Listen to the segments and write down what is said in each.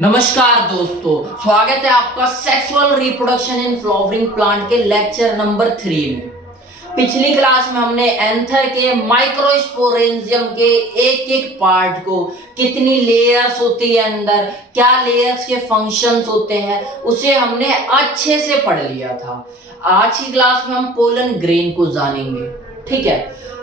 नमस्कार दोस्तों, स्वागत है आपका sexual reproduction in flowering plant के लेक्चर नंबर 3 में। पिछली क्लास में हमने एंथर के माइक्रोस्पोरेंजियम के एक एक पार्ट को, कितनी लेयर्स होती है अंदर, क्या लेयर्स के फंक्शंस होते हैं, उसे हमने अच्छे से पढ़ लिया था। आज की क्लास में हम पोलन ग्रेन को जानेंगे। ठीक है,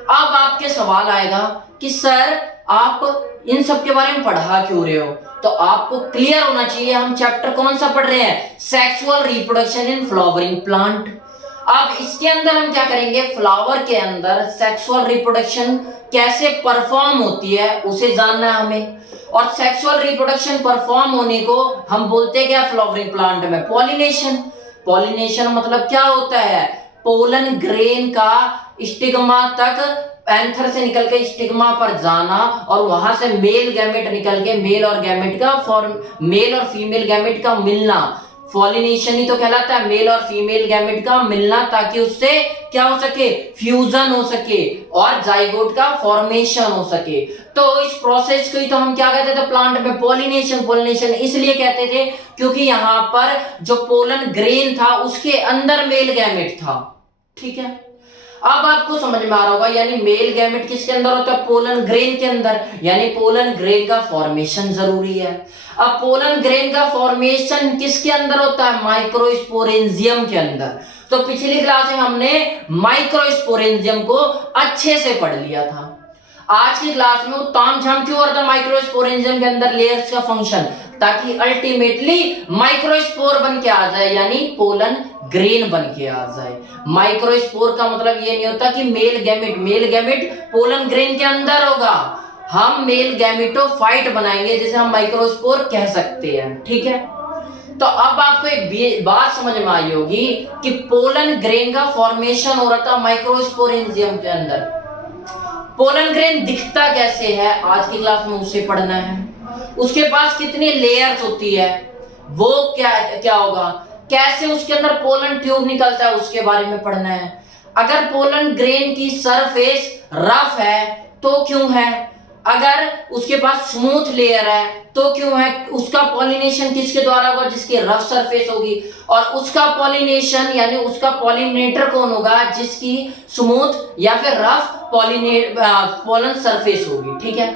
अब आपके सवाल आएगा कि सर आप इन सब के बारे में पढ़ा क्यों रहे हो? तो आपको क्लियर होना चाहिए हम चैप्टर कौन सा पढ़ रहे हैं, sexual reproduction in flowering plant. अब इसके अंदर हम क्या करेंगे, फ्लावर के अंदर सेक्सुअल रिप्रोडक्शन कैसे परफॉर्म होती है उसे जानना है हमें। और सेक्सुअल रिप्रोडक्शन परफॉर्म होने को हम बोलते हैं क्या फ्लावरिंग प्लांट में, पॉलिनेशन। पॉलिनेशन मतलब क्या होता है, पोलन ग्रेन का स्टिग्मा तक, एंथर से निकल के स्टिग्मा पर जाना और वहां से मेल गैमेट निकल के मेल और फीमेल गैमेट का मिलना, पॉलिनेशन ही तो कहलाता है, मेल और फीमेल गैमेट का मिलना, ताकि उससे क्या हो सके, फ्यूजन हो सके और जाइगोट का फॉर्मेशन हो सके। तो इस प्रोसेस को ही तो हम क्या कहते थे प्लांट में, पॉलिनेशन। पॉलिनेशन इसलिए कहते थे क्योंकि यहां पर जो पोलन ग्रेन था उसके अंदर मेल गैमेट था। ठीक है, अब आपको समझ में आ रहा होगा, यानी मेल गैमेट किसके अंदर होता है, पोलन ग्रेन के अंदर, यानी पोलन ग्रेन का फॉर्मेशन जरूरी है। अब पोलन ग्रेन का फॉर्मेशन किसके अंदर होता है, माइक्रोस्पोरेंजियम के अंदर। तो पिछली क्लास में हमने माइक्रोस्पोरेंजियम को अच्छे से पढ़ लिया था। आज की क्लास में तामझाम क्यों हो रहा था माइक्रोस्पोरेंजियम के अंदर लेयर्स का फंक्शन, ताकि अल्टीमेटली माइक्रोस्पोर बन के आ जाए, यानी पोलन ग्रेन बन के आ जाए। माइक्रोस्पोर का मतलब ये नहीं होता कि मेल गैमेट पोलन ग्रेन के अंदर होगा, हम मेल गैमेटोफाइट बनाएंगे जिसे हम माइक्रोस्पोर कह सकते हैं। ठीक है, तो अब आपको एक बात समझ में आई होगी कि पोलन ग्रेन का फॉर्मेशन हो रहा था माइक्रोस्पोरेंजियम के अंदर। पोलन ग्रेन दिखता कैसे है, आज की क्लास में उसे पढ़ना है। उसके पास कितनी लेयर्स होती है, वो क्या होगा, कैसे उसके अंदर पोलन ट्यूब निकलता है, उसके बारे में पढ़ना है। अगर पोलन ग्रेन की सरफेस रफ है तो क्यों है, अगर उसके पास स्मूथ लेयर है तो क्यों है, उसका पॉलिनेशन किसके द्वारा होगा, जिसकी रफ सरफेस होगी, और उसका पॉलिनेशन यानी उसका पॉलिनेटर कौन होगा, जिसकी स्मूथ या फिर रफ पोलन सरफेस होगी। ठीक है,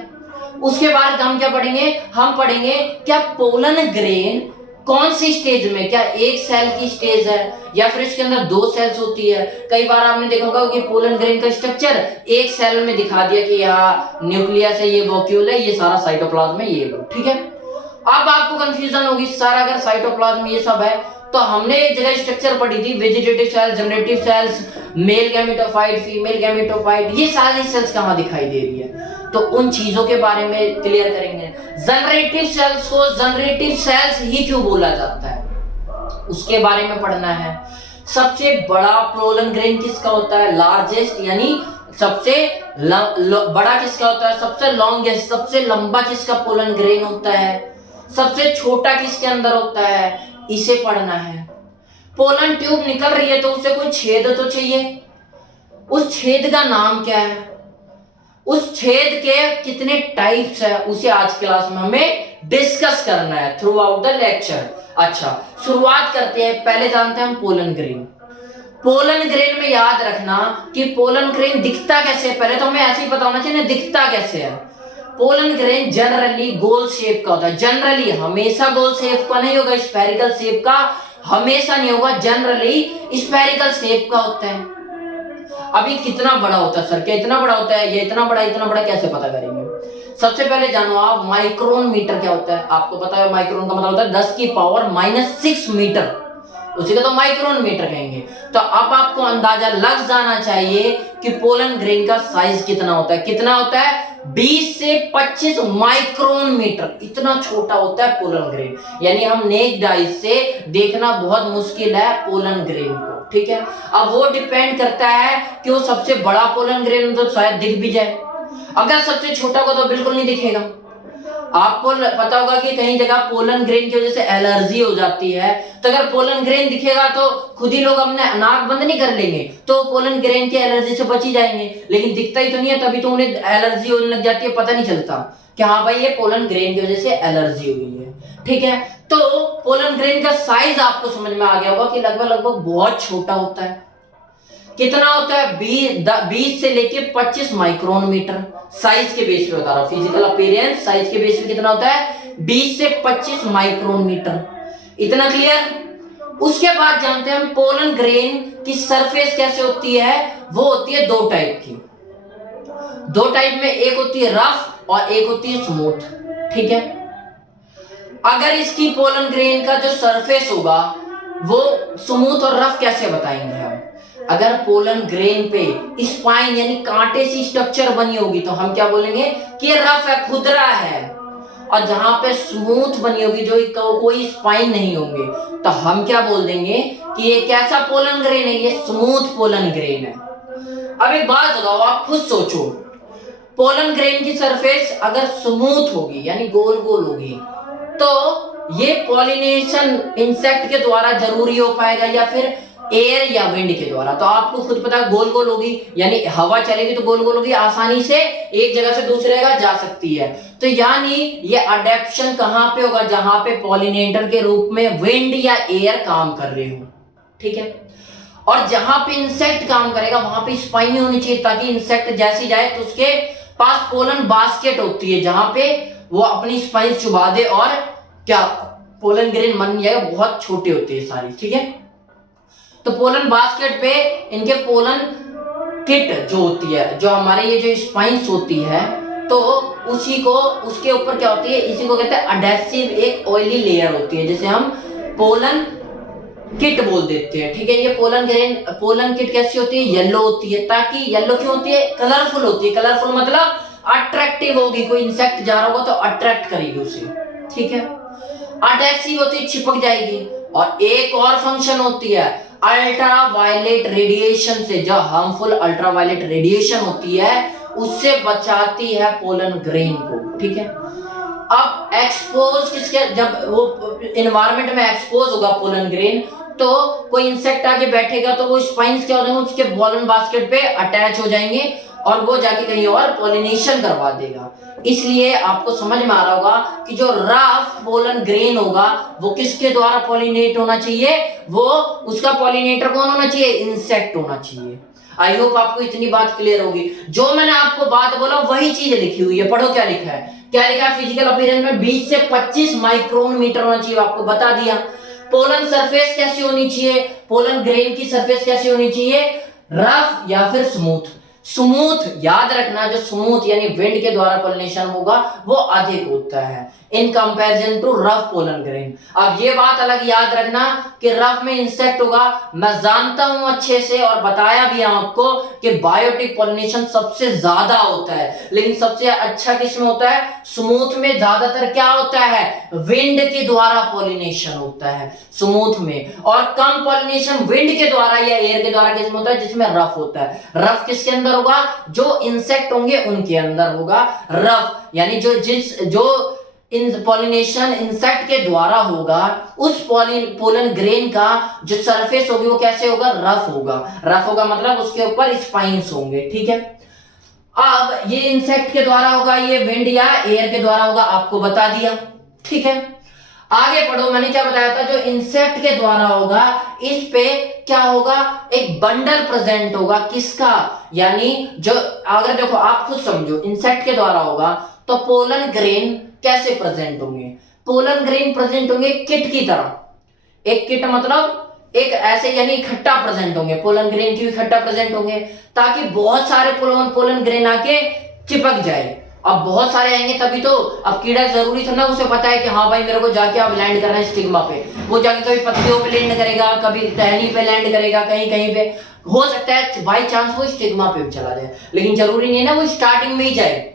उसके बाद हम क्या पढ़ेंगे, हम पढ़ेंगे क्या पोलन ग्रेन कौन सी स्टेज में, क्या एक सेल की स्टेज है या फिर इसके अंदर दो सेल्स होती है। कई बार आपने देखा होगा कि पोलन ग्रेन का स्ट्रक्चर एक सेल में दिखा दिया कि यहाँ न्यूक्लियस है, ये वॉक्यूल है, ये सारा साइटोप्लाज्म है, ये वो। ठीक है, अब आपको कंफ्यूजन होगी, सारा अगर साइटोप्लाज्म ये सब है तो हमने एक जगह स्ट्रक्चर पढ़ी थी, vegetative cells, generative cells, male gametophyte, female gametophyte, ये सारी सेल्स कहां दिखाई दे रही है, तो उन चीजों के बारे में क्लियर करेंगे। जनरेटिव सेल्स को जनरेटिव सेल्स ही क्यों बोला जाता है, उसके बारे में पढ़ना है। सबसे बड़ा पोलन ग्रेन किसका होता है, लार्जेस्ट, यानी सबसे बड़ा किसका होता है, सबसे लॉन्गेस्ट, सबसे लंबा किसका पोलन ग्रेन होता है, सबसे छोटा किसके अंदर होता है, इसे पढ़ना है। पोलन ट्यूब निकल रही है तो उसे कोई छेद तो चाहिए, उस छेद का नाम क्या है, उस छेद के कितने टाइप्स है, उसे आज क्लास में हमें डिस्कस करना है थ्रू आउट द लेक्चर। अच्छा, शुरुआत करते हैं, पहले जानते हैं हम पोलन ग्रेन। पोलन ग्रेन में याद रखना कि पोलन ग्रेन दिखता कैसे है, पहले तो हमें ऐसे ही पता होना चाहिए दिखता कैसे है। पोलन ग्रेन जनरली गोल शेप का होता है, जनरली, हमेशा गोल शेप का नहीं होगा, स्फेरिकल शेप का हमेशा नहीं होगा, जनरली स्फेरिकल शेप का होता है। अभी कितना बड़ा होता है सर, क्या इतना बड़ा होता है, ये इतना बड़ा कैसे पता करेंगे। सबसे पहले जानो आप माइक्रोन मीटर क्या होता है, आपको पता है माइक्रोन का मतलब होता है 10⁻⁻⁶ मीटर, उसी को तो माइक्रोन मीटर कहेंगे। तो अब आपको अंदाजा लग जाना चाहिए कि पोलन ग्रेन का साइज कितना होता है, कितना होता है, 20 से 25 माइक्रोन मीटर, इतना छोटा होता है पोलन ग्रेन, यानी हम नेक्ड आई से देखना बहुत मुश्किल है पोलन ग्रेन को। ठीक है, अब वो डिपेंड करता है कि वो सबसे बड़ा पोलन ग्रेन तो शायद दिख भी जाए, अगर सबसे छोटा को तो बिल्कुल नहीं दिखेगा। आपको पता होगा कि कहीं जगह पोलन ग्रेन की वजह से एलर्जी हो जाती है, तो अगर पोलन ग्रेन दिखेगा तो खुद ही लोग अपने नाक बंद नहीं कर लेंगे, तो पोलन ग्रेन की एलर्जी से बच ही जाएंगे। लेकिन दिखता ही तो नहीं है, तभी तो उन्हें एलर्जी होने लग जाती है, पता नहीं चलता कि हाँ भाई ये पोलन ग्रेन की वजह से एलर्जी हुई है। ठीक है, तो पोलन ग्रेन का साइज आपको समझ में आ गया होगा कि लगभग लगभग बहुत छोटा होता है। कितना होता है? 20 से लेके 25 माइक्रोन मीटर साइज के बेस पे बता रहा हूं, फिजिकल अपीयरेंस साइज के बेस पे कितना होता है? 20 से 25 माइक्रोन मीटर। इतना क्लियर? उसके बाद जानते हैं हम पोलन ग्रेन की सरफेस कैसे होती है। वो होती है दो टाइप की, दो टाइप में, एक होती है रफ और एक होती है स्मूथ। ठीक है, अगर इसकी पोलन ग्रेन का जो सरफेस होगा वो स्मूथ और रफ कैसे बताएंगे हम? अगर पोलन ग्रेन पे स्पाइन यानी कांटे सी स्ट्रक्चर बनी होगी तो हम क्या बोलेंगे कि ये रफ है, खुदरा है। और जहां पे स्मूथ बनी होगी, जो कोई स्पाइन नहीं होंगे, तो हम क्या बोल देंगे कि ये कैसा पोलन ग्रेन है? ये स्मूथ पोलन ग्रेन है। अब एक बात बताओ, आप खुद सोचो, पोलन ग्रेन की सरफेस अगर स्मूथ होगी यानी गोल गोल होगी, तो ये पॉलिनेशन इंसेक्ट के द्वारा जरूरी हो पाएगा या फिर एयर या विंड के द्वारा? तो आपको खुद पता है गोल गोल होगी यानी हवा चलेगी तो गोल गोल होगी, आसानी से एक जगह से दूसरी जगह जा सकती है। तो यानी ये अडेप्शन कहां पे होगा? जहां पे पॉलिनेटर के रूप में विंड या एयर काम कर रहे हो। ठीक है, और जहां पे इंसेक्ट काम करेगा वहां पे स्पाइन होनी चाहिए, ताकि इंसेक्ट जैसी जाए तो उसके पास पोलन बास्केट होती है जहां पे वो अपनी स्पाइन चुबा दे और क्या पोलन ग्रेन बन जाएगा। बहुत छोटे होते हैं सारी। ठीक है, तो पोलन बास्केट पे इनके पोलन किट जो होती है, जो हमारे ये जो स्पाइंस होती है, तो उसी को उसके ऊपर क्या होती है, इसी को कहते हैं अडेसिव एक ऑयली लेयर होती है, जिसे हम पोलन किट बोल देते हैं। ठीक है, ये पोलन किट कैसी होती है? येलो होती है। ताकि येलो क्यों होती है? कलरफुल होती है। कलरफुल मतलब अट्रैक्टिव होगी, कोई इंसेक्ट जा रहा होगा तो अट्रैक्ट करेगी उसे। ठीक है, अडेसिव होती है, चिपक जाएगी। और एक और फंक्शन होती है अल्ट्रा वायलेट रेडिएशन से, जो हार्मफुल अल्ट्रा वायलेट रेडिएशन होती है उससे बचाती है पोलन ग्रेन को। ठीक है, अब एक्सपोज किसके, जब वो एनवायरनमेंट में एक्सपोज होगा पोलन ग्रेन, तो कोई इंसेक्ट आके बैठेगा तो वो स्पाइंस क्या हो जाएंगे, उसके पोलन बास्केट पे अटैच हो जाएंगे और वो जाके कहीं और पॉलिनेशन करवा देगा। इसलिए आपको समझ में आ रहा होगा कि जो रफ पोलन ग्रेन होगा वो किसके द्वारा पॉलिनेट होना चाहिए? वो उसका पॉलिनेटर कौन होना चाहिए? इंसेक्ट होना चाहिए। आई होप आपको इतनी बात क्लियर होगी। जो मैंने आपको बात बोला वही चीज लिखी हुई है, पढ़ो क्या लिखा है। क्या लिखा है? फिजिकल अपीयरेंस में 20 से 25 माइक्रोन मीटर होना चाहिए, आपको बता दिया। पोलन सरफेस कैसी होनी चाहिए? पोलन ग्रेन की सरफेस कैसी होनी चाहिए? रफ या फिर स्मूथ? स्मूथ याद रखना, जो स्मूथ यानी विंड के द्वारा पॉलिनेशन होगा वो अधिक होता है in comparison to rough pollen grain. अब ये बात अलग याद रखना कि रफ में इंसेक्ट होगा, मैं जानता हूं अच्छे से और बताया भी आपको कि बायोटिक पॉलिनेशन सबसे ज्यादा होता है, लेकिन सबसे अच्छा किसमें होता है? स्मूथ में ज्यादातर क्या होता है? विंड के द्वारा पॉलिनेशन होता है स्मूथ में, और कम पॉलिनेशन विंड के द्वारा या एयर के द्वारा किसमें होता है? जिसमें रफ होता है। रफ किसके अंदर होगा? जो इंसेक्ट होंगे उनके अंदर होगा रफ, यानी जो पॉलिनेशन इंसेक्ट के द्वारा होगा उस पोलन ग्रेन का जो सरफेस होगी वो कैसे होगा? रफ होगा। रफ होगा मतलब उसके ऊपर स्पाइंस होंगे। ठीक है, अब ये इंसेक्ट के द्वारा होगा, ये विंड या एयर के द्वारा होगा, आपको बता दिया। ठीक है, आगे पढ़ो। मैंने क्या बताया था? जो इंसेक्ट के द्वारा होगा इस पे क्या होगा? एक बंडल प्रेजेंट होगा। किसका? यानी जो, अगर देखो आप खुद समझो, इंसेक्ट के द्वारा होगा तो पोलन ग्रेन कैसे प्रेजेंट होंगे? पोलन ग्रेन प्रेजेंट होंगे किट की तरह। एक किट मतलब एक ऐसे यानी इकट्ठा प्रेजेंट होंगे, पोलन ग्रेन की इकट्ठा प्रेजेंट होंगे, ताकि बहुत सारे पोलन ग्रेन आके चिपक जाए। अब बहुत सारे आएंगे तभी तो, अब कीड़ा जरूरी था ना, उसे पता है कि हाँ भाई मेरे को जाके अब लैंड करना है स्टिग्मा पे, वो जाके कभी पत्तियों पे लैंड करेगा, कभी टहनी पे लैंड करेगा, कहीं कहीं पे हो सकता है बाई चांस वो स्टिग्मा पे भी चला जाए, लेकिन जरूरी नहीं है ना वो स्टार्टिंग में ही जाए।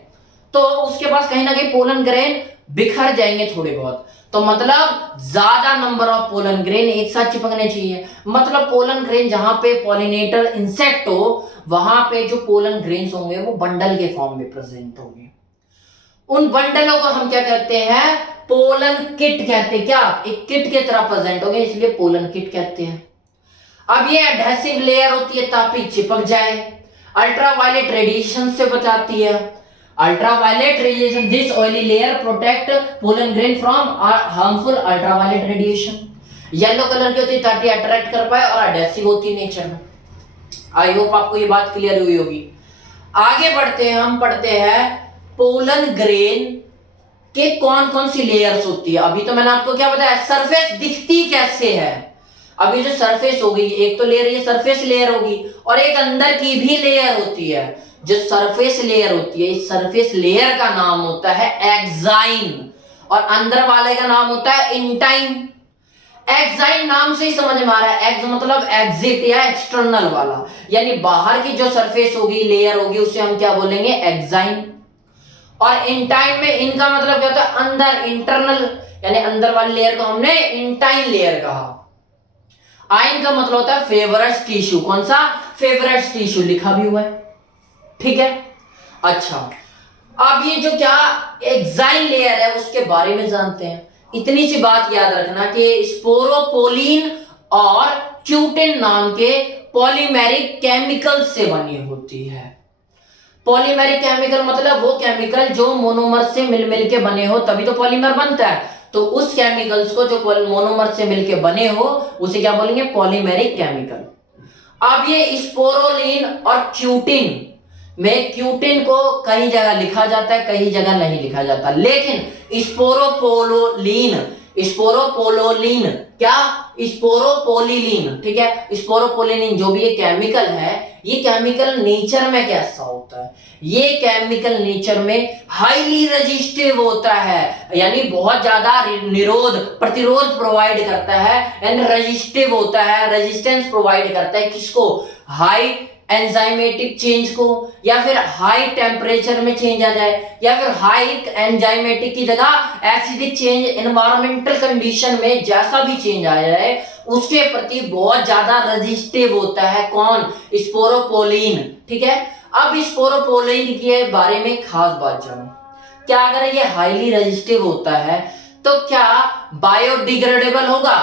तो उसके पास कहीं ना कहीं पोलन ग्रेन बिखर जाएंगे थोड़े बहुत, तो मतलब ज्यादा नंबर ऑफ पोलन ग्रेन एक साथ चिपकने चाहिए। मतलब पोलन ग्रेन जहां पे पॉलिनेटर इंसेक्ट हो वहां पे जो पोलन ग्रेन्स होंगे वो बंडल के फॉर्म में प्रेजेंट होंगे। उन बंडलों को हम क्या कहते हैं, पोलन किट कहते हैं। क्या, एक किट की तरह प्रेजेंट हो गए, इसलिए पोलन किट कहते हैं। अब ये एडहेसिव लेयर होती है ताकि चिपक जाए, अल्ट्रावायलेट रेडिएशन से बचाती है। Ultraviolet radiation, this oily layer protect pollen grain from harmful ultraviolet radiation. Yellow colour की होती है ताकि अट्रैक्ट कर पाए और एडहेसिव होती है नेचर में। आई होप आपको ये बात क्लियर हुई होगी। आगे बढ़ते हैं, हम पढ़ते हैं पोलन ग्रेन के कौन कौन सी लेयर्स होती है। अभी तो मैंने आपको क्या बताया, सरफेस दिखती कैसे है। अभी जो सरफेस होगी, एक तो लेयर ये सरफेस लेयर होगी और एक अंदर की भी लेयर होती है। जो सरफेस लेयर होती है, इस सरफेस लेयर का नाम होता है एक्साइन और अंदर वाले का नाम होता है इंटाइन। एक्साइन नाम से ही समझ में आ रहा है, एक्स मतलब एग्जिट या एक्सटर्नल वाला, यानी बाहर की जो सरफेस होगी, लेयर होगी, उसे हम क्या बोलेंगे, एक्साइन। और इंटाइन में इनका मतलब क्या होता है, अंदर, इंटरनल, यानी अंदर वाली लेयर को हमने इंटाइन लेयर कहा। आइन का मतलब होता है फेवरस टिश्यू। कौन सा, फेवरस टिश्यू, लिखा भी हुआ है, ठीक है। अच्छा, अब ये जो क्या एक्साइन लेयर है उसके बारे में जानते हैं। इतनी सी बात याद रखना कि स्पोरोपोलिन और क्यूटिन नाम के पॉलीमेरिक केमिकल से बनी होती है। पॉलीमेरिक केमिकल मतलब वो केमिकल जो मोनोमर से मिल के बने हो, तभी तो पॉलीमर बनता है। तो उस केमिकल्स को जो मोनोमर से मिलके बने हो उसे क्या बोलेंगे, पॉलीमेरिक केमिकल। अब ये स्पोरोलिन और क्यूटिन में, क्यूटिन को कई जगह लिखा जाता है, कई जगह नहीं लिखा जाता, लेकिन स्पोरोपोलोलिन क्या, स्पोरोपोलिलीन, ठीक है, स्पोरोपोलिलीन जो भी ये केमिकल है, ये केमिकल नेचर में कैसा होता है, ये केमिकल नेचर में हाईली रेजिस्टिव होता है, यानी बहुत ज्यादा प्रतिरोध प्रोवाइड करता है, एंड रेजिस्टिव होता है, रेजिस्टेंस प्रोवाइड करता है। किसको, हाई एंजाइमेटिक चेंज को, या फिर हाई टेम्परेचर में चेंज आ जाए, या फिर हाई एंजाइमेटिक की जगह एसिडिक चेंज, एनवायरमेंटल कंडीशन में जैसा भी चेंज आ जाए उसके प्रति बहुत ज्यादा रेजिस्टिव होता है। कौन, स्पोरोपोलिन, ठीक है। अब स्पोरोपोलिन के बारे में खास बात जानो, क्या अगर ये हाईली रेजिस्टिव होता है तो क्या बायोडिग्रेडेबल होगा।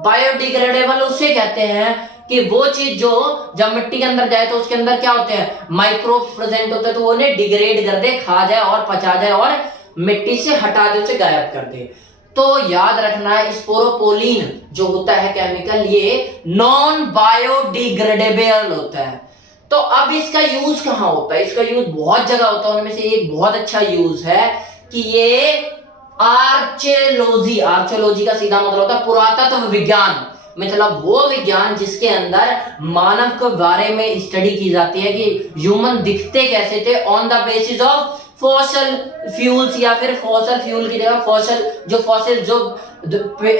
बायोडिग्रेडेबल उसे कहते हैं कि वो चीज जो जब मिट्टी के अंदर जाए तो उसके अंदर क्या होते हैं, माइक्रोब्स प्रेजेंट होते हैं, तो वो उन्हें डिग्रेड कर दे, खा जाए और पचा जाए और मिट्टी से हटा दे, उसे गायब कर दे। तो याद रखना, स्पोरोपोलिन जो होता है केमिकल, ये नॉन बायोडिग्रेडेबल होता है। तो अब इसका यूज कहां होता है, इसका यूज बहुत जगह होता है, उनमें से एक बहुत अच्छा यूज है कि ये आर्चेलॉजी, आर्चेलॉजी का सीधा मतलब होता है पुरातत्व विज्ञान, मतलब वो विज्ञान जिसके अंदर मानव के बारे में स्टडी की जाती है कि ह्यूमन दिखते कैसे थे, on the basis of fossil fuels, या फिर फॉसिल फ्यूल की जगह फॉसिल जो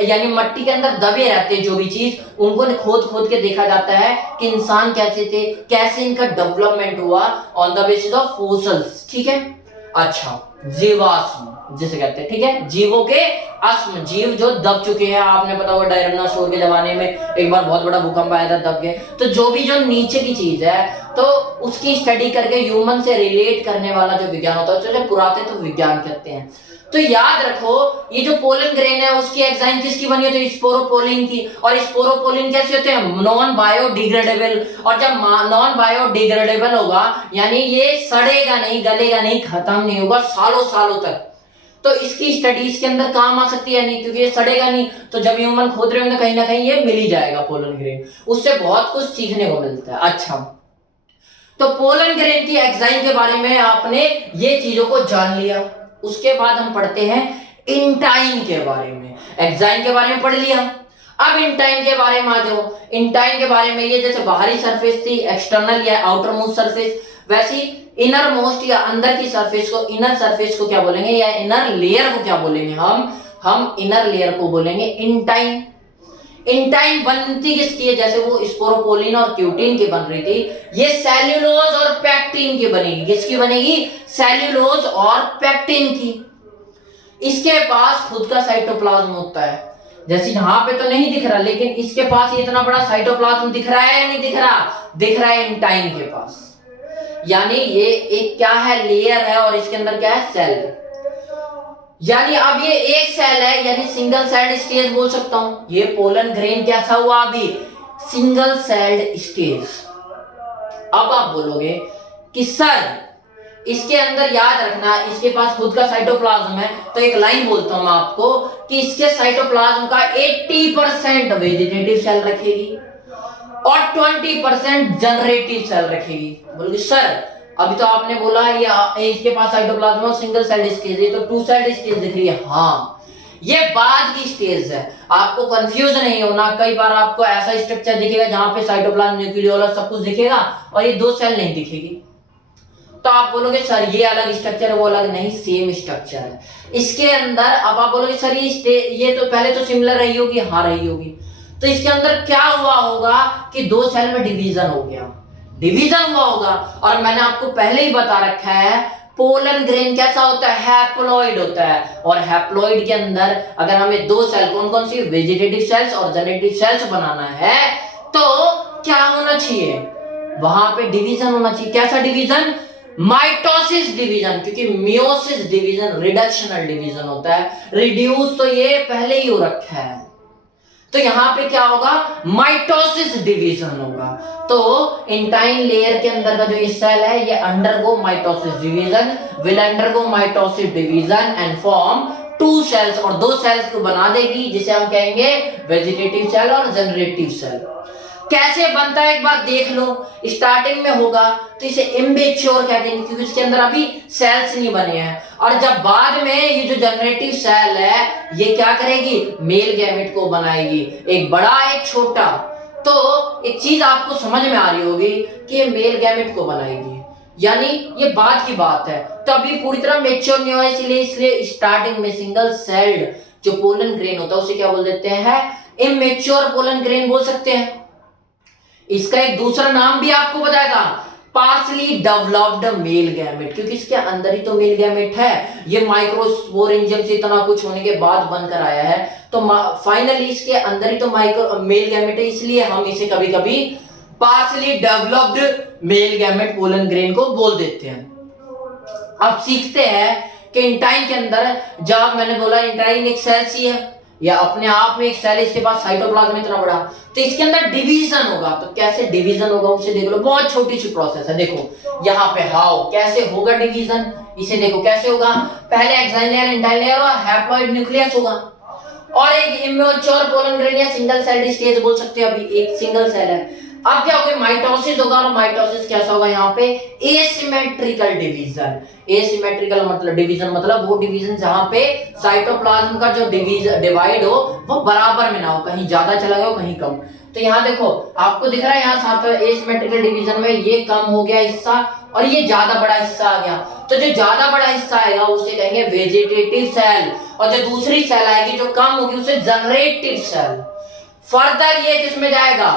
यानी मट्टी के अंदर दबे रहते हैं जो भी चीज, उनको खोद के देखा जाता है कि इंसान कैसे थे, कैसे इनका डेवलपमेंट हुआ, on the basis of fossils, ठीक है। अच्छा, जीवाश्म जिसे कहते हैं, ठीक है, जीवों के अस्म, जीव जो दब चुके हैं, आपने पता होगा डायनासोर के जमाने में एक बार बहुत बड़ा भूकंप आया था, दब गए। तो जो भी जो नीचे की चीज है तो उसकी स्टडी करके ह्यूमन से रिलेट करने वाला जो विज्ञान होता है उसे पुरातत्व विज्ञान कहते हैं। तो याद रखो, ये जो पोलन ग्रेन है उसकी एंजाइम किसकी बनी होती है, स्पोरोपोलिन की। और स्पोरोपोलिन कैसे होते हैं, नॉन बायोडिग्रेडेबल। और जब नॉन बायोडिग्रेडेबल होगा यानी ये सड़ेगा नहीं, गलेगा नहीं, खत्म नहीं होगा सालों सालों तक, तो इसकी स्टडीज के अंदर काम आ सकती है नहीं, क्योंकि ये सड़ेगा नहीं। तो जब ह्यूमन खोद रहे होंगे कहीं ना कहीं ये मिल ही जाएगा पोलन ग्रेन, उससे बहुत कुछ सीखने को मिलता है। अच्छा, तो पोलन ग्रेन की एंजाइम के बारे में आपने ये चीजों को जान लिया। उसके बाद हम पढ़ते हैं इंटाइन के बारे में। एंजाइम के बारे में पढ़ लिया, अब इंटाइन के बारे में आ जाओ। इंटाइन के बारे में, ये जैसे बाहरी सरफेस थी, एक्सटर्नल या आउटर मोस्ट सरफेस, वैसी इनर मोस्ट या अंदर की सरफेस को, इनर सरफेस को क्या बोलेंगे, या इनर लेयर को क्या बोलेंगे, हम इनर लेयर को बोलेंगे इंटाइन। इंटाइन बनती किसकी है, जैसे वो स्पोरोपोलिन और क्यूटिन की बन रही थी, ये सेल्यूलोज और पेक्टिन की बनेगी। किसकी बनेगी, सेल्यूलोज और पेक्टिन की। इसके पास खुद का साइटोप्लाज्म होता है, जैसे यहां पे तो नहीं दिख रहा, लेकिन इसके पास इतना बड़ा साइटोप्लाज्म दिख रहा है या नहीं दिख रहा, दिख रहा है इंटाइन के पास। यानी ये एक क्या है, लेयर है, और इसके अंदर क्या है, सेल। यानी अब ये एक सेल है, यानी सिंगल सेल्ड स्टेज बोल सकता हूं। ये पोलन ग्रेन कैसा हुआ अभी, सिंगल सेल्ड स्टेज। अब आप बोलोगे कि सर इसके अंदर याद रखना इसके पास खुद का साइटोप्लाज्म है, तो एक लाइन बोलता हूं मैं आपको कि इसके साइटोप्लाज्म का 80% वेजिटेटिव सेल रखेगी और 20% जनरेटिव सेल रखेगी। बोलोगे सर अभी तो आपने बोला ये इसके पास साइटोप्लाज्म और सिंगल सेल्ड स्टेज है, तो टू सेल्ड स्टेज दिख रही है। हाँ, ये बाद की स्टेज है, आपको कंफ्यूज नहीं होना। कई बार आपको ऐसा स्ट्रक्चर दिखेगा जहां पे साइटोप्लाज्म, न्यूक्लियोलस सब कुछ दिखेगा और ये दो सेल नहीं दिखेगी, तो आप बोलोगे सर ये अलग स्ट्रक्चर है वो अलग, नहीं, सेम स्ट्रक्चर है इसके अंदर। अब आप बोलोगे सर ये तो पहले तो सिमिलर रही होगी, हाँ रही होगी, तो इसके अंदर क्या हुआ होगा कि दो सेल में डिवीजन हो गया, डिवीजन हुआ होगा। और मैंने आपको पहले ही बता रखा है पोलन ग्रेन कैसा होता है, हैप्लॉइड होता है, और हैप्लॉइड के अंदर अगर हमें दो सेल कौन कौन सी, वेजिटेटिव सेल्स और जनरेटिव सेल्स बनाना है तो क्या होना चाहिए, वहां पे डिवीजन होना चाहिए। कैसा डिवीजन, माइटोसिस डिवीजन, क्योंकि मियोसिस डिवीजन रिडक्शनल डिवीजन होता है, रिड्यूस तो ये पहले ही हो रखा है, तो यहां पे क्या होगा, माइटोसिस डिवीजन होगा। तो इंटाइन लेयर के अंदर का जो ये सेल है ये undergo mitosis division, will undergo mitosis division and form two cells, और दो सेल्स को बना देगी जिसे हम कहेंगे वेजिटेटिव सेल और जनरेटिव सेल। कैसे बनता है एक बार देख लो, स्टार्टिंग में होगा तो इसे इम्मेच्योर कहते हैं क्योंकि इसके अंदर अभी सेल्स नहीं बने हैं, और जब बाद में ये जो जनरेटिव सेल है ये क्या करेगी, मेल गैमेट को बनाएगी, एक बड़ा एक छोटा। तो एक चीज आपको समझ में आ रही होगी कि ये मेल गैमेट को बनाएगी, यानी ये बाद की बात है, तो अभी पूरी तरह मेच्योर नहीं हुआ, इसलिए स्टार्टिंग में सिंगल सेल्ड जो पोलन ग्रेन होता है उसे क्या बोल देते हैं, इमेच्योर पोलन ग्रेन बोल सकते हैं। इसका एक दूसरा नाम भी आपको बताया था, पार्सली डेवलप्ड मेल गैमेट, क्योंकि इसके अंदर ही तो मेल गैमेट है, ये माइक्रोस्पोरेंजियम से इतना कुछ होने के बाद बनकर आया है, तो फाइनली इसके अंदर ही तो मेल गैमेट है, इसलिए हम इसे कभी कभी partially developed male gamete pollen grain को बोल देते हैं। अब सीखते हैं कि इंटाइन के अंदर, जब मैंने बोला इंटाइन एक सेल सी है या अपने आप में एक सेल, इसके पास साइटोप्लाज्म इतना बड़ा, तो इसके अंदर डिवीजन होगा। तो कैसे डिवीजन होगा उसे देख लो, बहुत छोटी सी प्रोसेस है। देखो यहाँ पे हाउ कैसे होगा डिवीजन, इसे देखो कैसे होगा, पहले एक्साइन लेयर, इंटाइन लेयर और हैप्लॉइड न्यूक्लियस होगा, और एक इमेच्योर पोलन ग्रेन या सिंगल सेल्ड स्टेज बोल सकते हैं, अभी एक सिंगल सेल है। अब क्या होगा, माइटोसिस होगा, और माइटोसिस कैसा होगा, यहाँ पे एसिमेट्रिकल डिवीजन। एसिमेट्रिकल मतलब डिवीजन, मतलब वो डिवीजन जहां पे साइटोप्लाज्म का जो डिवाइड हो वो बराबर में ना हो, कहीं ज्यादा चला गया हो कहीं कम। तो यहाँ देखो आपको दिख रहा है, यहाँ साथ एसिमेट्रिकल डिवीजन में ये कम हो गया हिस्सा और ये ज्यादा बड़ा हिस्सा आ गया, तो जो ज्यादा बड़ा हिस्सा आएगा उसे कहेंगे वेजिटेटिव सेल, और जो दूसरी सेल आएगी जो कम होगी उसे जनरेटिव सेल। फर्दर ये किस में जाएगा,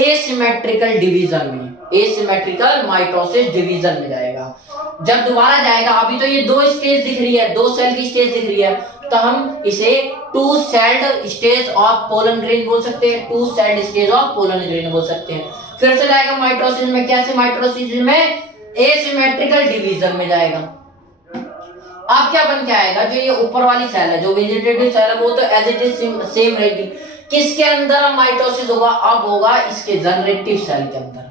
एसिमेट्रिकल डिवीजन में, एसिमेट्रिकल माइटोसिस डिवीजन में जाएगा। जब दोबारा जाएगा, अभी तो ये दो स्टेज दिख रही है, दो सेल की स्टेज दिख रही है, तो हम इसे two celled stage of pollen grain बोल सकते हैं, two celled stage of pollen grain बोल सकते हैं। फिर से जाएगा माइटोसिस में, कैसे, माइटोसिस में एसिमेट्रिकल डिवीजन में जाएगा। अब क्या बन के आएगा, जो ये ऊपर वाली सेल है, जो वेजिटेटिव सेल है, वो तो एज इट इज सेम रहेगी। किसके अंदर माइटोसिस होगा, अब होगा इसके जनरेटिव सेल के अंदर,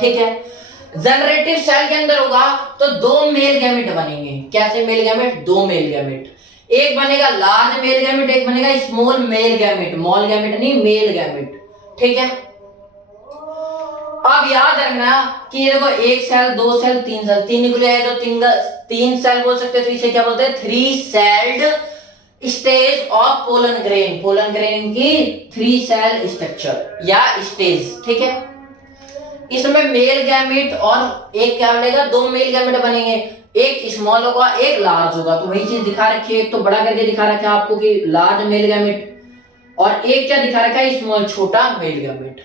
ठीक है। जनरेटिव सेल के अंदर होगा तो दो मेल गैमेट बनेंगे। कैसे मेल गैमेट, दो मेल गैमेट, एक बनेगा लार्ज मेल गैमेट, एक बनेगा small male gamete, mall gamete नहीं, मेल गैमेट, ठीक है। अब याद रखना कि ये देखो एक सेल, दो सेल, तीन सेल, तीन न्यूक्लियाई है तो तीन सेल बोल सकते हैं, तो इसे क्या बोलते हैं, three celled stage of pollen grain. Pollen grain की थ्री सेल स्ट्रक्चर या स्टेज, ठीक है। इसमें मेल गैमेट और एक क्या बनेगा, दो मेल गैमेट बनेंगे, एक स्मॉल होगा एक लार्ज होगा, तो वही चीज दिखा रखी है, एक तो बड़ा करके दिखा रखा है आपको कि लार्ज मेल गैमेट, और एक क्या दिखा रखा है, स्मॉल छोटा मेल गैमेट।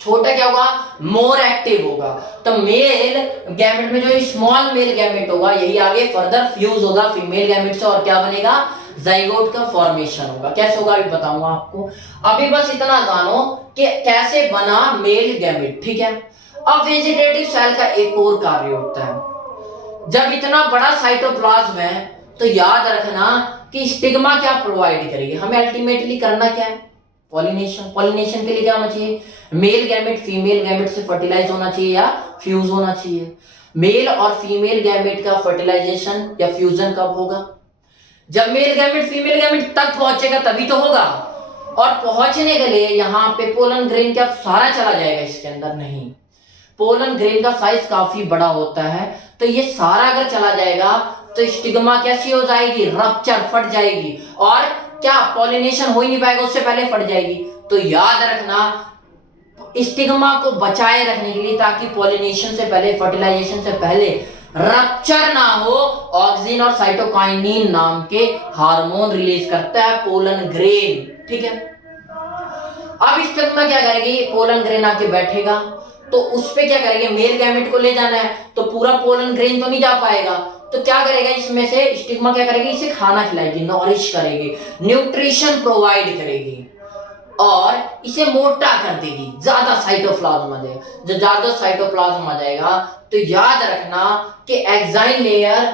छोटा क्या होगा, मोर एक्टिव होगा, तो मेल गैमेट में जो स्मॉल मेल गैमेट होगा यही आगे फर्दर फ्यूज होगा फीमेल गैमेट से, और क्या बनेगा, जाइगोट का फॉर्मेशन होगा। कैसे होगा अभी बताऊंगा आपको, अभी बस इतना जानो कि कैसे बना मेल गैमेट, ठीक है। अब वेजिटेटिव सेल का एक और कार्य होता है, जब इतना बड़ा साइटोप्लाज्म है, तो याद रखना कि स्टिग्मा क्या प्रोवाइड करेगी, हमें अल्टीमेटली करना क्या है, पॉलिनेशन। पॉलिनेशन के लिए क्या होना चाहिए, मेल गैमेट फीमेल गैमेट से फर्टिलाइज होना चाहिए या फ्यूज होना चाहिए। मेल और फीमेल गैमेट का फर्टिलाइजेशन या फ्यूजन कब होगा, जब मेल गैमेट फीमेल गैमेट तक पहुंचेगा तभी तो होगा। और पहुंचने के लिए यहाँ पे पोलन ग्रेन क्या सारा चला जाएगा इसके अंदर, नहीं, पोलन ग्रेन का साइज काफी बड़ा होता है, तो ये सारा अगर चला जाएगा तो स्टिग्मा कैसी हो जाएगी, रप्चर, फट जाएगी, और क्या पॉलिनेशन हो ही नहीं पाएगा, उससे पहले फट जाएगी। तो याद रखना स्टिग्मा को बचाए रखने के लिए, ताकि पॉलिनेशन से पहले, फर्टिलाइजेशन से पहले रप्चर ना हो, ऑक्सिन और साइटोकाइनिन नाम के हार्मोन रिलीज करता है पोलन ग्रेन, ठीक है। अब स्टिग्मा क्या करेगी, पोलन ग्रेन आके बैठेगा, तो उस पे क्या करेंगे, मेल गैमेट को ले जाना है, तो पूरा पोलन ग्रेन तो नहीं जा पाएगा, तो क्या करेगा, इसमें से स्टिग्मा क्या करेगी, इसे खाना खिलाएगी, नॉरिश करेगी, न्यूट्रिशन प्रोवाइड करेगी और इसे मोटा कर देगी, ज्यादा साइटोप्लाज्म आ जाएगा। जब ज्यादा साइटोप्लाज्म आ जाएगा तो याद रखना कि एक्साइन लेयर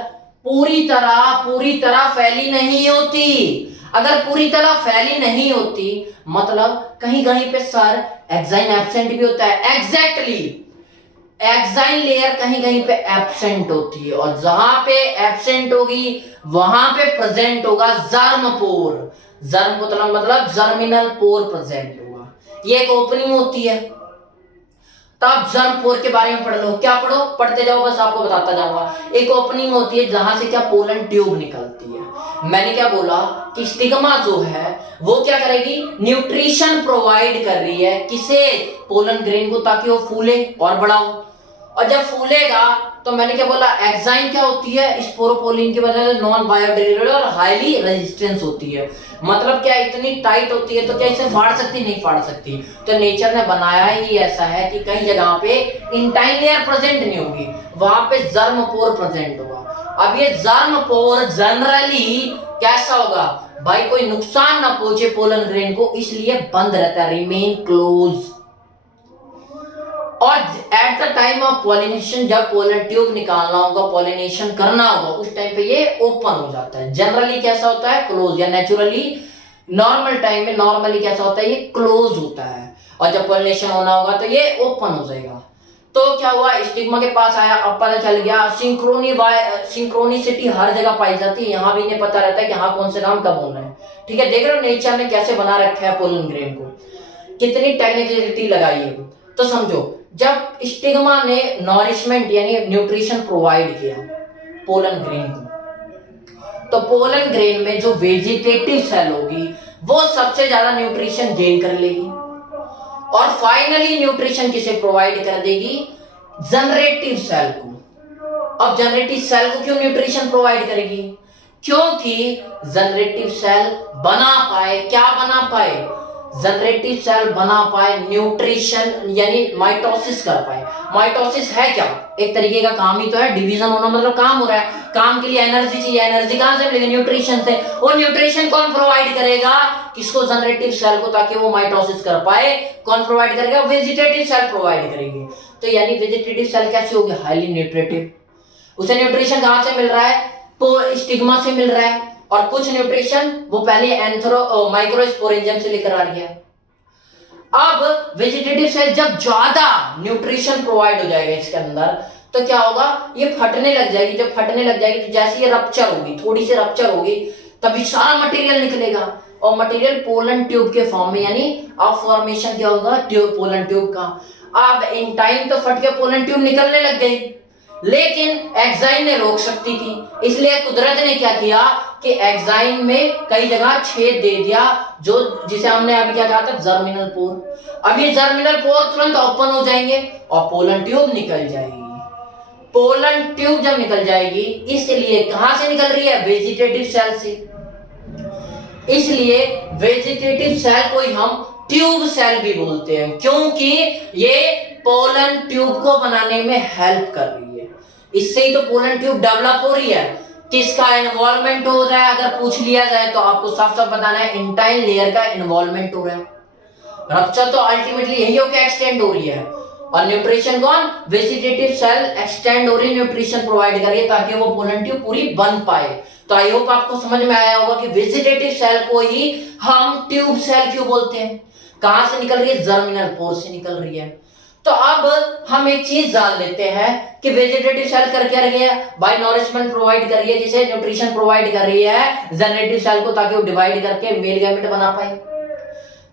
पूरी तरह फैली नहीं होती। अगर पूरी तरह फैली नहीं होती मतलब कहीं कहीं पे सर एक्साइन एब्सेंट भी होता है, एग्जैक्टली एक्साइन लेयर कहीं कहीं पे एब्सेंट होती है, और जहां पे एब्सेंट होगी वहां पे प्रेजेंट होगा जर्म पोर। जर्म मतलब जर्मिनल पोर प्रेजेंट होगा, ये एक ओपनिंग होती है। तब जर्म पोर के बारे में पढ़ लो, क्या पढ़ो, पढ़ते जाओ, बस आपको बताता जाऊंगा। एक ओपनिंग होती है जहां से क्या पोलन ट्यूब निकलती है। मैंने क्या बोला कि स्टिग्मा जो है वो क्या करेगी, न्यूट्रिशन प्रोवाइड कर रही है, किसे, पोलन ग्रेन को, ताकि वो फूले और बड़ा हो। और जब फूलेगा तो मैंने क्या बोला, एक्साइन क्या होती है, स्पोरोपोलिन की वजह से नॉन बायोडिग्रेडेबल और हाईली रेजिस्टेंस होती है। मतलब क्या, इतनी टाइट होती है तो क्या इसे फाड़ सकती, नहीं फाड़ सकती। तो नेचर ने बनाया ही ऐसा है कि कई जगह पे इंटाइन लेयर प्रेजेंट नहीं होगी, वहां पे जर्म पोर प्रेजेंट होगा। अब ये जर्म पोर जनरली कैसा होगा भाई, कोई नुकसान ना पहुंचे पोलन ग्रेन को, इसलिए बंद रहता है, रिमेन क्लोज। और at the time of pollination, जब पोलन ट्यूब निकालना होगा, पॉलिनेशन करना होगा, उस टाइम पे ये ओपन हो जाता है। जनरली कैसा होता है, क्लोज, या नेचुरली नॉर्मल टाइम में नॉर्मली कैसा होता है, ये क्लोज होता है, और जब पॉलिनेशन होना होगा तो ये ओपन हो जाएगा। तो क्या हुआ, स्टिग्मा के पास आया, अब पता चल गया सिंक्रोनिसिटी हर जगह पाई जाती है, यहाँ भी इन्हें पता रहता है कि हाँ कौन से काम कब होना है, ठीक है। देख रहे हो नेचर ने कैसे बना रखा है पोलन ग्रेन को, कितनी टेक्निकलिटी लगाई है। तो समझो, जब स्टिग्मा ने नॉरिशमेंट यानी न्यूट्रिशन प्रोवाइड किया पोलन ग्रेन को, तो पोलन ग्रेन में जो वेजिटेटिव सेल होगी वो सबसे ज्यादा न्यूट्रिशन गेन कर लेगी, और फाइनली न्यूट्रिशन किसे प्रोवाइड कर देगी, जनरेटिव सेल को। अब जनरेटिव सेल को क्यों न्यूट्रिशन प्रोवाइड करेगी, क्योंकि जनरेटिव सेल बना पाए, क्या बना पाए, जनरेटिव सेल बना पाए न्यूट्रिशन, यानी माइटोसिस कर पाए। माइटोसिस है क्या, एक तरीके का काम ही तो है, डिवीजन होना मतलब काम हो रहा है, काम के लिए एनर्जी चाहिए, एनर्जी कहां से मिलेगी, न्यूट्रिशन से। और न्यूट्रिशन कौन प्रोवाइड करेगा, किसको, जनरेटिव सेल को, ताकि वो माइटोसिस कर पाए। कौन प्रोवाइड करेगा, वेजिटेटिव सेल प्रोवाइड करेगी। तो यानी वेजिटेटिव सेल कैसी होगी, हाईली न्यूट्रिटिव, उसे न्यूट्रिशन कहां से मिल रहा है, तो स्टिग्मा से मिल रहा है, और कुछ न्यूट्रिशन वो पहले माइक्रोस्पोरेंजियम से लेकर आ रही है। अब वेजिटेटिव सेल जब ज्यादा न्यूट्रिशन प्रोवाइड हो जाएगा इसके अंदर, तो क्या होगा, ये फटने लग जाएगी। जब फटने लग जाएगी तो जैसे ये रप्चर होगी, थोड़ी सी रप्चर होगी, तभी सारा मटेरियल निकलेगा, और मटेरियल पोलन ट्यूब के फॉर्म में, यानी अब फॉर्मेशन क्या होगा, ट्यूब, पोलन ट्यूब का। अब इन टाइम तो फट के पोलन ट्यूब निकलने लग गई, लेकिन एक्साइन ने रोक सकती थी, इसलिए कुदरत ने क्या किया कि एक्साइन में कई जगह छेद दे दिया, जो जिसे हमने अभी क्या कहा था, जर्मिनल पोर। अब ये जर्मिनल पोर तुरंत ओपन हो जाएंगे और पोलन ट्यूब निकल जाएगी। पोलन ट्यूब जब निकल जाएगी, इसलिए कहां से निकल रही है, वेजिटेटिव सेल से, इसलिए वेजिटेटिव सेल को ही हम ट्यूब सेल भी बोलते हैं, क्योंकि ये पोलन ट्यूब को बनाने में हेल्प कर रही है। इससे ही तो पोलन ट्यूब डेवलप हो रही है। किसका इन्वॉल्वमेंट हो रहा है, अगर पूछ लिया जाए तो आपको साफ साफ बताना है, इंटाइन लेयर का इन्वॉल्वमेंट हो रहा है। रप्चर तो अल्टीमेटली यही होकर एक्सटेंड हो रही है, और न्यूट्रिशन कौन, वेजिटेटिव सेल एक्सटेंड हो रही है, न्यूट्रिशन प्रोवाइड कर रही है, ताकि वो पोलन ट्यूब पूरी बन पाए। तो आई होप आपको समझ में आया होगा कि वेजिटेटिव सेल को ही हम ट्यूब सेल क्यों बोलते हैं। कहां से निकल रही है? जर्मिनल पोर से निकल रही है। तो अब हम एक चीज जान लेते हैं कि वेजिटेटिव सेल कर क्या रही है? बाय नॉरिशमेंट प्रोवाइड कर रही है, जिसे न्यूट्रिशन प्रोवाइड कर रही है जनरेटिव सेल को, ताकि वो डिवाइड करके मेल गैमेट बना पाए,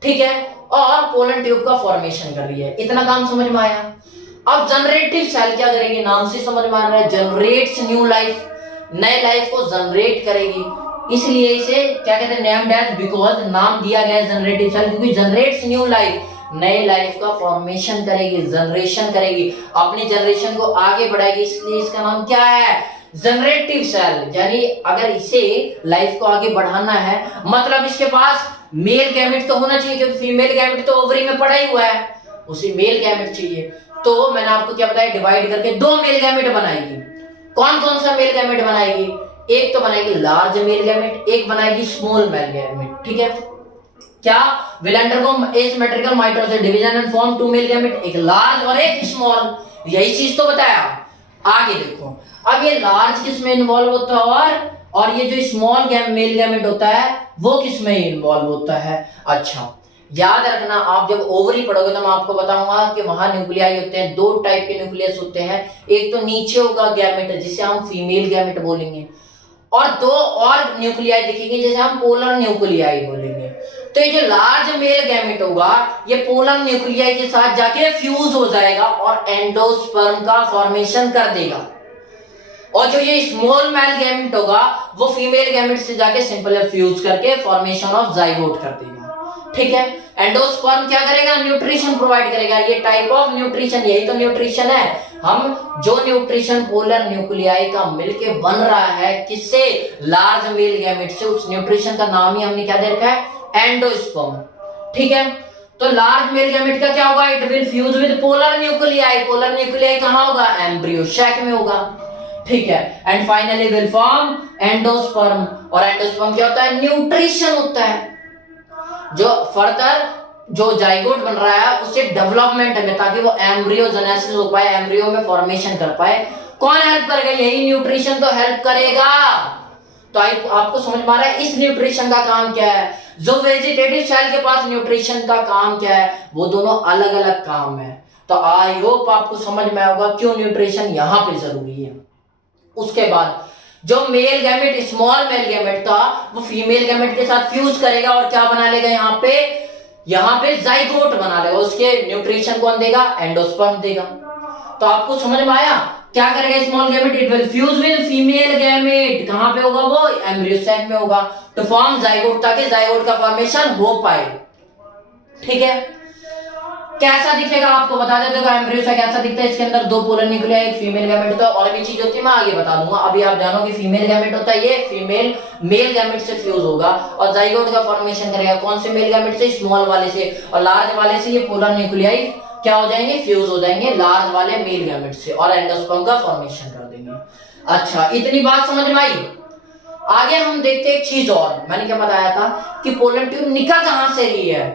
ठीक है। और पोलन ट्यूब का फॉर्मेशन कर रही है। इतना काम समझ में आया। अब जनरेटिव सेल क्या करेगी? नाम से समझ में आ रहा है, जनरेट्स न्यू लाइफ, नए लाइफ को जनरेट करेगी, इसलिए इसे क्या कहते हैं? नेम्ड एज, बिकॉज नाम दिया गया है जनरेटिव सेल, क्योंकि जनरेट्स न्यू लाइफ, नए लाइफ का फॉर्मेशन करेगी, जनरेशन करेगी, अपनी जनरेशन को आगे बढ़ाएगी, इसलिए इसका नाम क्या है? Generative cell. यानी अगर इसे लाइफ को आगे बढ़ाना है, मतलब इसके पास मेल गैमेट तो होना चाहिए, क्योंकि फीमेल गैमेट तो ओवरी में पड़ा ही हुआ है, उसे मेल गैमेट चाहिए। तो मैंने आपको क्या बताया? डिवाइड करके दो मेल गैमेट बनाएगी। कौन कौन सा मेल गैमेट बनाएगी? एक तो बनाएगी लार्ज मेल गैमेट, एक बनाएगी स्मॉल मेल गैमेट, ठीक है। क्या? Will undergo asymmetrical mitosis division and form two male gamete, एक लार्ज और एक स्मॉल। यही चीज तो बताया। आगे देखो, अब ये लार्ज किस में इन्वॉल्व होता है और ये जो स्मॉल मेल गैमेट होता है वो किस में इन्वॉल्व होता है? अच्छा, याद रखना, आप जब ओवरी पढ़ोगे तो मैं आपको बताऊंगा कि वहां न्यूक्लियाई होते हैं, दो टाइप के न्यूक्लियस होते हैं। एक तो नीचे होगा गैमेट, जिसे हम फीमेल गैमेट बोलेंगे, और दो और न्यूक्लियाई दिखेंगे जिसे हम पोलर न्यूक्लियाई बोलेंगे। तो ये जो लार्ज मेल गैमेट होगा, ये पोलर न्यूक्लियाई के साथ जाके फ्यूज हो जाएगा और एंडोस्पर्म का फॉर्मेशन कर देगा। और जो ये स्मॉल मेल गैमेट होगा, वो फीमेल गैमेट से जाके सिंपल फ्यूज करके फॉर्मेशन ऑफ जाइगोट कर देगा, ठीक है। एंडोस्पर्म क्या करेगा? न्यूट्रिशन प्रोवाइड करेगा। ये टाइप ऑफ न्यूट्रिशन, यही तो न्यूट्रिशन है। हम जो न्यूट्रिशन पोलर न्यूक्लियाई का मिलके बन रहा है, किससे? लार्ज मेल गैमेट से, उस न्यूट्रिशन का नाम ही हमने क्या दे रखा है? एंडोस्पर्म, ठीक है। तो लार्ज मेल गैमेट का क्या होगा? It will fuse with polar nuclei. Polar nuclei कहां होगा? एम्ब्रियो सैक में होगा, ठीक है। And finally will form endosperm. और एंडोस्पर्म क्या होता है? न्यूट्रिशन होता है, जो फर्दर जो जाइगोट बन रहा है उससे डेवलपमेंट में, ताकि वो एम्ब्रियोजेनेसिस हो पाए, एम्ब्रियो में फॉर्मेशन कर पाए। कौन हेल्प करेगा? यही न्यूट्रिशन तो हेल्प करेगा। तो आपको समझ में आ रहा है इस न्यूट्रिशन का काम क्या है? जो वेजिटेटिव सेल के पास न्यूट्रिशन का काम क्या है, वो दोनों अलग अलग काम है। तो आई होप आपको समझ में आएगा क्यों न्यूट्रिशन यहां पे जरूरी है। उसके बाद जो male gamete, small male gamete था, वो फीमेल गैमेट के साथ फ्यूज करेगा और क्या बना लेगा? यहाँ पे जाइगोट बना लेगा। उसके न्यूट्रिशन कौन देगा? एंडोस्पर्म देगा। तो आपको समझ में आया क्या करेगा small gamete? It will fuse with female gamete. कहां पे होगा वो? एम्ब्रियो सैक में होगा, टू फॉर्म जाइगोट, ताकि जाइगोट का फॉर्मेशन हो पाए, ठीक है। कैसा दिखेगा आपको बता देते हो। एम्ब्रियो सैक कैसा दिखता है? इसके अंदर दो पोलर न्यूक्लियाई, एक फीमेल गैमेट होता है, और भी चीज होती है मैं आगे बता दूंगा। अभी आप जानो कि फीमेल गैमेट होता है, ये फीमेल मेल गैमेट से फ्यूज होगा और जाइगोट का फॉर्मेशन करेगा। कौन से मेल गैमेट से? स्मॉल वाले से। और लार्ज वाले से ये पोलर न्यूक्लियाई क्या हो जाएंगे? फ्यूज हो जाएंगे लार्ज वाले मेल गैमेट से और एंडोस्पर्म का फॉर्मेशन कर देंगे। अच्छा, इतनी बात समझ में आई। आगे हम देखते हैं एक चीज और। मैंने क्या बताया था कि पोलन ट्यूब निकल कहां से रही है?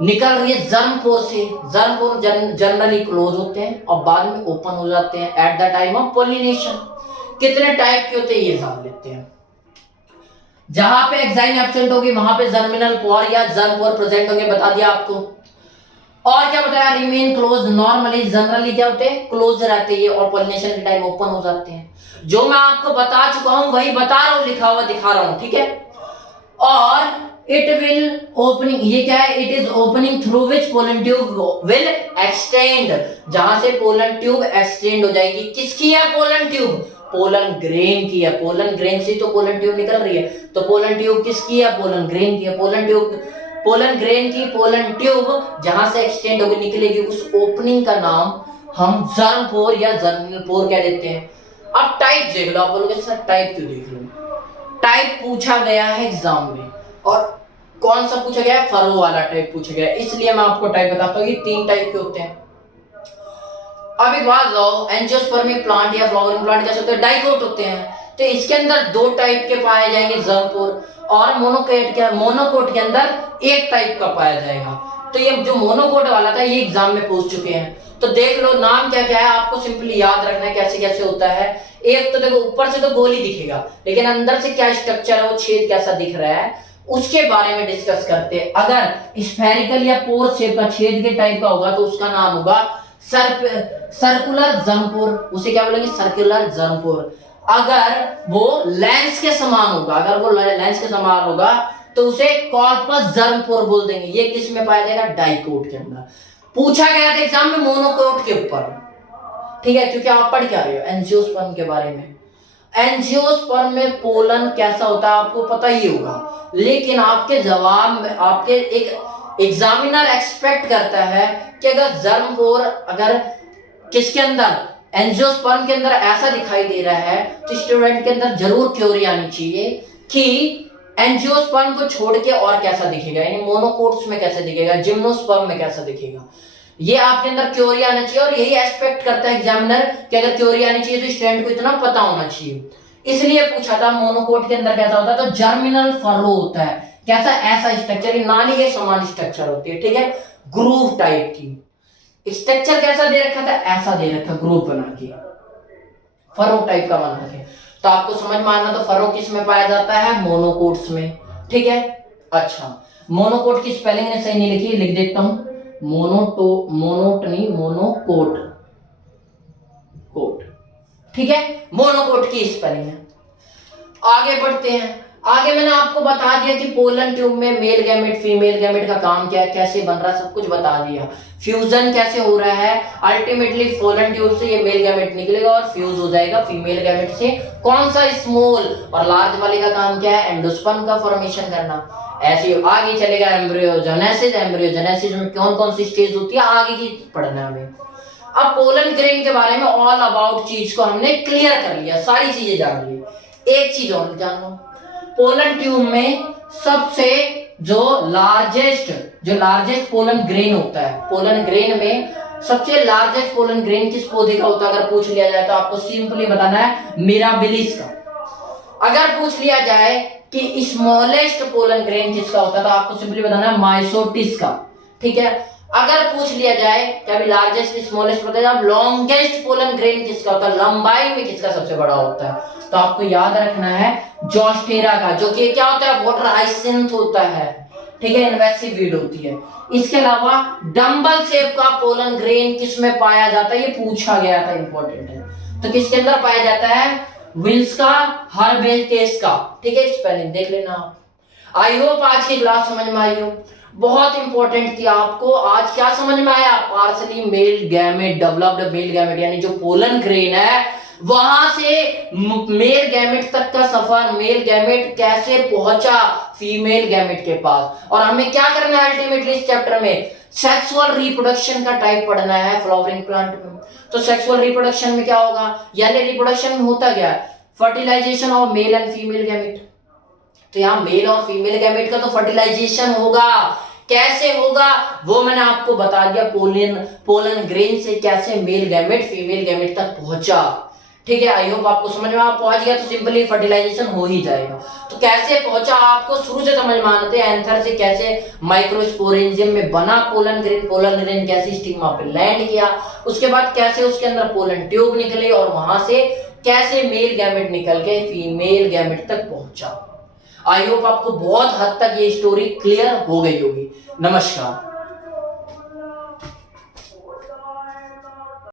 निकल रही है जर्म पोर से। जर्म पोर जनरली क्लोज होते हैं और बाद में ओपन हो जाते हैं at the time of pollination. कितने टाइप के होते हैं ये जान लेते हैं। जहां पे एक्साइन एब्सेंट होगी वहां पे जर्मिनल पोर या जर्म पोर प्रेजेंट होंगे, बता दिया आपको। और क्या बताया? Remain close. नॉर्मली जनरली क्या होते हैं? क्लोज रहते हैं और पोलिनेशन के टाइम ओपन हो जाते हैं। जो मैं आपको बता चुका हूं वही बता रहा हूं, लिखा हुआ दिखा रहा हूं, ठीक है। और इट विल ओपनिंग, ये क्या है? It is opening through which pollen tube will extend, जहां से पोलन ट्यूब एक्सटेंड हो जाएगी। किसकी है पोलन ट्यूब? पोलन ग्रेन की है। पोलन ग्रेन से तो पोलन ट्यूब निकल रही है, तो पोलन ट्यूब किसकी है? पोलन ग्रेन की है। पोलन ट्यूब, पोलन ग्रेन की पोलन ट्यूब जहां से एक्सटेंड होकर निकलेगी, उस ओपनिंग का नाम हम जर्म पोर या जर्मिनल पोर कह देते हैं। अब टाइप देख लो। आप बोलोगे सर टाइप क्यों देख लो? टाइप पूछा गया है एग्जाम में, और कौन सा पूछा गया है? फरो वाला टाइप पूछा गया है, इसलिए मैं आपको टाइप बताता हूँ कि 3 टाइप के होते हैं। अब एक बात लो, एंजियोस्पर्मिक प्लांट या फ्लावरिंग प्लांट कैसे होते हैं? डाइकोट होते हैं। तो इसके अंदर 2 टाइप के पाए जाएंगे, जर्म पोर, और मोनोकोट के अंदर 1 टाइप का पाया जाएगा। तो ये जो मोनोकोट वाला था ये एग्जाम में पूछ चुके हैं। तो देख लो नाम क्या क्या है, आपको सिंपली याद रखना है कैसे कैसे होता है। एक तो देखो ऊपर से तो गोल ही दिखेगा, लेकिन अंदर से क्या स्ट्रक्चर है, वो छेद कैसा दिख रहा है, उसके बारे में डिस्कस करते हैं। अगर स्फेरिकल या पोर शेप का छेद के टाइप का होगा तो उसका नाम होगा सर्कुलर जर्मपोर, उसे क्या बोलेंगे, सर्कुलर जर्मपोर। अगर वो लेंस के समान होगा, अगर वो लेंस के समान होगा तो उसे कॉर्पस जर्मपोर बोल देंगे। ये किस में पाया जाएगा, डाइकोट के अंदर। पूछा गया था एग्जाम में मोनोकोट के ऊपर, ठीक है, क्योंकि आप पढ़ क्या रहे हो एंजियोस्पर्म के बारे में। एंजियोस्पर्म में पोलन कैसा होता है आपको पता ही होगा, लेकिन आपके जवाब में आपके एक एग्जामिनर एक्सपेक्ट करता है कि अगर जर्मपोर अगर किसके अंदर, एंजियोस्पर्म के अंदर ऐसा दिखाई दे रहा है तो स्टूडेंट के अंदर जरूर क्यूरी आनी चाहिए कि एंजियोस्पर्म को छोड़ के और कैसा दिखेगा, यानी मोनोकोट्स में कैसे दिखेगा, जिम्नोस्पर्म में कैसा दिखेगा। ये आपके अंदर क्यूरी आना चाहिए, और यही एक्सपेक्ट करता है एग्जामिनर कि अगर क्यूरी आनी चाहिए तो स्टूडेंट को इतना पता होना चाहिए। इसलिए पूछा था मोनोकोट के अंदर कैसा होता है, तो जर्मिनल फरो होता है। कैसा, ऐसा स्ट्रक्चर, नाली के समान स्ट्रक्चर होती है, ठीक है, ग्रूव टाइप की। स्ट्रक्चर कैसा दे रखा था, ऐसा दे रखा, ग्रूव बना के, फरो टाइप का बना के। तो आपको समझ में आना, तो फरो किस में पाया जाता है, मोनोकोट्स में, ठीक है। अच्छा, मोनोकोट की स्पेलिंग ने सही नहीं लिखी, लिख देता हूं, मोनोटनी, मोनोकोट, कोट, ठीक है, मोनोकोट की स्पेलिंग है। आगे बढ़ते हैं। आगे मैंने आपको बता दिया कि पोलन ट्यूब में मेल गैमेट फीमेल गैमेट का काम क्या है, कैसे बन रहा है, सब कुछ बता दिया। फ्यूजन कैसे हो रहा है, अल्टीमेटली पोलन ट्यूब से ये मेल गैमेट निकलेगा और फ्यूज हो जाएगा फीमेल गैमेट से। कौन सा, स्मॉल और लार्ज वाले का काम क्या है, एंडोस्पर्म का फॉर्मेशन करना। ऐसे आगे चलेगा एम्ब्रियोजेनेसिस, एम्ब्रियोजेनेसिस में कौन कौन सी स्टेज होती है आगे की पढ़ना है हमें। अब पोलन ग्रेन के बारे में ऑल अबाउट चीज को हमने क्लियर कर लिया, सारी चीजें जान ली। एक चीज और जान लो, पोलन ट्यूब में सबसे जो लार्जेस्ट पोलन ग्रेन होता है, पोलन ग्रेन में सबसे लार्जेस्ट पोलन ग्रेन किस पौधे का होता है, अगर पूछ लिया जाए तो आपको सिंपली बताना है मिराबिलिस का। अगर पूछ लिया जाए कि स्मॉलेस्ट पोलन ग्रेन किसका होता है तो आपको सिंपली बताना है माइसोटिस का, ठीक है। अगर पूछ लिया जाए कि अभी लार्जेस्ट स्मॉलेस्ट बताइए, अब लॉन्गेस्ट पोलन ग्रेन किसका होता है, लंबाई में किसका सबसे बड़ा होता है, तो आपको याद रखना है जोस्टेरा का, जो कि क्या होता है, वाटर हाइसिंथ होता है, ठीक है, इन्वेसिव वीड होती है। इसके अलावा डंबल शेप का पोलन ग्रेन किसमें पाया जाता है, ये पूछा गया था, इंपॉर्टेंट है। तो किसके अंदर पाया जाता है, विल्स्का हर्बेटेस का, ठीक है, स्पेलिंग देख लेना आप। आई होप आज की क्लास समझ में आई हो, बहुत इंपॉर्टेंट थी। आपको आज क्या समझ में आया, partially male gamete, developed male gamete, यानी जो पोलन ग्रेन है वहां से मेल गैमेट तक का सफर, मेल गैमेट कैसे पहुंचा फीमेल गैमेट के पास। और हमें क्या करना है अल्टीमेटली इस चैप्टर में, सेक्सुअल रिप्रोडक्शन का टाइप पढ़ना है फ्लावरिंग प्लांट में। तो सेक्सुअल रिप्रोडक्शन में क्या होगा, यानी रिप्रोडक्शन में होता क्या है, fertilisation of male and female gamete. तो यहाँ मेल और फीमेल गैमेट का तो फर्टिलाइजेशन होगा, कैसे होगा वो मैंने आपको बता दिया, पोलन ग्रेन से कैसे मेल गैमेट फीमेल गैमेट तक पहुंचा, ठीक है। आई होप आपको समझ में पहुंच गया, तो सिंपली फर्टिलाइजेशन हो ही जाएगा। तो कैसे पहुंचा आपको शुरू से समझ में आना था, एंथर से कैसे माइक्रोस्पोरेंजियम में बना पोलन ग्रेन कैसे स्टिग्मा पे लैंड किया, उसके बाद कैसे उसके अंदर पोलन ट्यूब निकले और वहां से कैसे मेल गैमेट निकल के फीमेल गैमेट तक पहुंचा। आई होप आपको बहुत हद तक ये स्टोरी क्लियर हो गई होगी। नमस्कार।